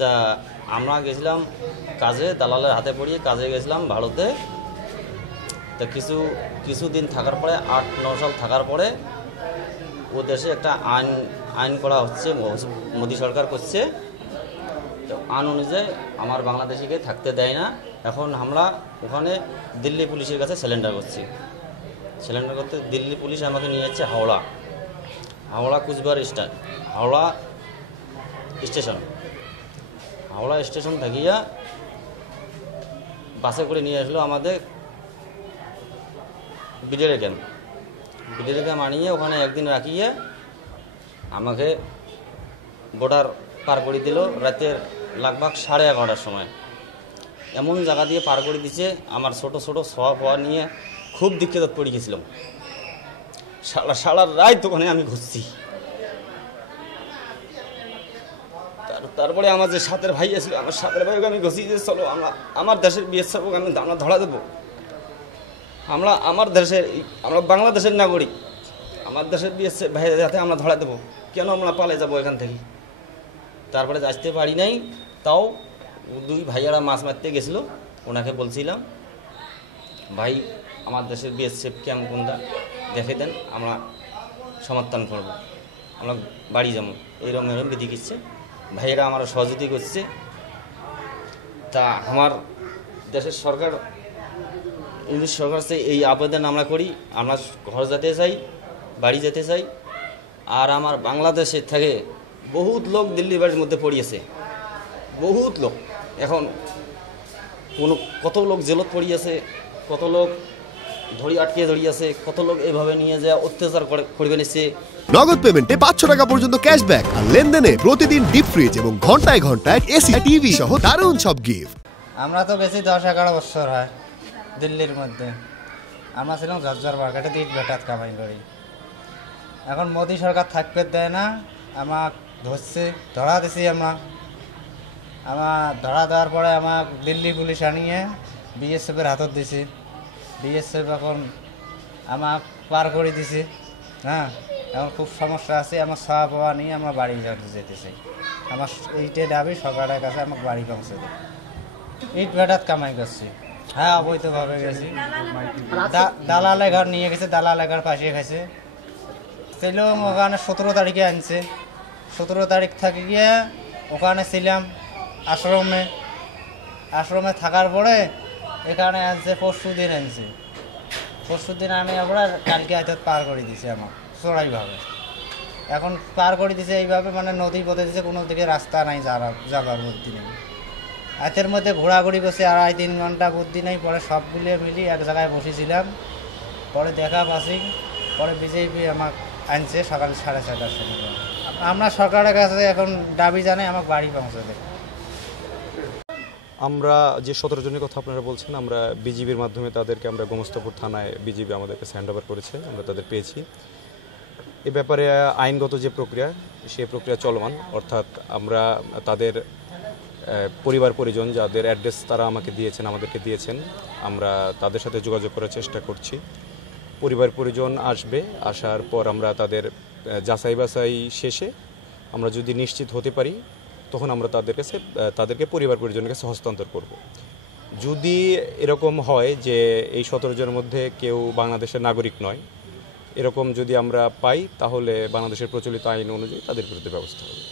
তা আমরা গেছিলাম কাজে, দালালের হাতে পড়িয়ে কাজে গেছিলাম ভারতে। তা কিছুদিন থাকার পরে 8-9 সাল থাকার পরে ও দেশে একটা আইন করা হচ্ছে, মোদী সরকার করছে। তো আইন অনুযায়ী আমার বাংলাদেশিকে থাকতে দেয় না। এখন আমরা ওখানে দিল্লি পুলিশের কাছে সিলিন্ডার করছি। সিলিন্ডার করতে দিল্লি পুলিশ আমাকে নিয়ে যাচ্ছে হাওড়া কুচবিহার হাওড়া স্টেশন থাকিয়া বাসে করে নিয়ে আসলো আমাদের বিডিআর ক্যাম্প আনিয়ে ওখানে একদিন রাখিয়ে আমাকে বর্ডার পার করে দিল রাতের লাগভাগ 11:30টার সময়। এমন জায়গা দিয়ে পার করে দিচ্ছে, আমার ছোট সোয়া নিয়ে খুব দিক্ষিত পড়ে গেছিলাম। সারা রাত ওখানে আমি ঘুরছি। তারপরে আমার যে সাথের ভাই আছে, আমার সাথের ভাইকে আমি ঘুষি যে চলো আমার দেশের বিএসএফ আমরা ধরা দেবো। আমরা বাংলাদেশের নাগরিক, আমার দেশের বিএসএফ ভাই যাতে আমরা ধরা দেবো, কেন আমরা পালে যাবো এখান থেকে। তারপরে আসতে পারি নাই। তাও 2 ভাইয়ারা মাছ মারতে গেছিলো, ওনাকে বলছিলাম ভাই আমার দেশের বিএসএফ ক্যাম্প কোনটা দেখে দেন, আমরা সমর্থন করবো, আমরা বাড়ি যাবো। এরকম বিধি দিচ্ছে। ভাইয়েরা আমার সহযোগিতা করছে। তা আমার দেশের সরকার, ইংলিশ সরকার সে এই আবেদন আমরা করি, আমরা ঘর যেতে চাই, বাড়ি যেতে চাই। আর আমার বাংলাদেশের থেকে বহুত লোক দিল্লি বাড়ির মধ্যে পড়িয়েছে, বহুত লোক। এখন কত লোক জেলত পড়িয়েছে, কত লোক ধরিয়েছে, কত লোক এভাবে নিয়ে যায় অত্যাচার করবে নিচ্ছে। নগদ পেমেন্টে 500 টাকা পর্যন্ত ক্যাশব্যাক আর লেনদেনে প্রতিদিন ডিপ ফ্রিজ এবং ঘন্টায় এসি টিভি সহ দারুণ সব গিফট। আমরা তো বেশি 10-11 বছর হয় দিল্লির মধ্যে। আমরা ছিলাম ঝজ্জর মার্কেটে ইট বেটাত কামাই করি। এখন মোদী সরকার থাকতে দেয় না, আমার ধরা দিছি। আমার ধরা দেওয়ার পরে আমার দিল্লি পুলিশ আনিয়ে বিএসএফের হাতত দিছি। বিএসএফ এখন আমার পার করে দিছি। হ্যাঁ, এখন খুব সমস্যা আছে। আমার খাওয়া পাওয়া নিয়ে আমরা বাড়ি যেতে চাই। আমার এইটাই দাবি সরকারের কাছে আমাকে বাড়ি পৌঁছে দেয়। ইট ভেটাত কামাই করছি। হ্যাঁ, অবৈধভাবে গেছি। দালালে ঘর নিয়ে গেছে, দালালে ঘর পাশে খাইছে। ছিলাম ওখানে 17 তারিখে আনছে। 17 তারিখ থেকে গিয়ে ওখানে ছিলাম আশ্রমে থাকার পরে এখানে আনছে পরশু দিন আমি আবার কালকে হাতে পার করে দিছি আমার চড়াইভাবে। এখন পার করে দিছে এইভাবে, মানে নদী পথে দিছে, কোনো দিকে রাস্তা নাই, যাবার বুদ্ধি নেই। হাতের মধ্যে ঘোরাঘুরি করছে 2.5-3 ঘন্টা, বুদ্ধি নেই। পরে সবগুলো মিলি এক জায়গায় বসেছিলাম। পরে দেখা পাচ্ছি, পরে বিজেপি আমাকে আনছে সকাল 4:30টার সময়। আমরা সরকারের কাছে এখন দাবি জানাই আমাকে বাড়ি পৌঁছে দেয়। আমরা যে 17 জনের কথা আপনারা বলছেন, আমরা বিজিবির মাধ্যমে তাদেরকে আমরা গোমস্তাপুর থানায় বিজিবি আমাদেরকে হ্যান্ড ওভার করেছে, আমরা তাদের পেয়েছি। এ ব্যাপারে আইনগত যে প্রক্রিয়া, সেই প্রক্রিয়া চলমান। অর্থাৎ আমরা তাদের পরিবার পরিজন যাদের অ্যাড্রেস তারা আমাদেরকে দিয়েছেন, আমরা তাদের সাথে যোগাযোগ করার চেষ্টা করছি। পরিবার পরিজন আসার পর আমরা তাদের যাচাই বাছাই শেষে আমরা যদি নিশ্চিত হতে পারি, তখন আমরা তাদেরকে পরিবার পরিজনের কাছে হস্তান্তর করব। যদি এরকম হয় যে এই 17 জনের মধ্যে কেউ বাংলাদেশের নাগরিক নয়, এরকম যদি আমরা পাই, তাহলে বাংলাদেশের প্রচলিত আইন অনুযায়ী তাদের বিরুদ্ধে ব্যবস্থা হবে।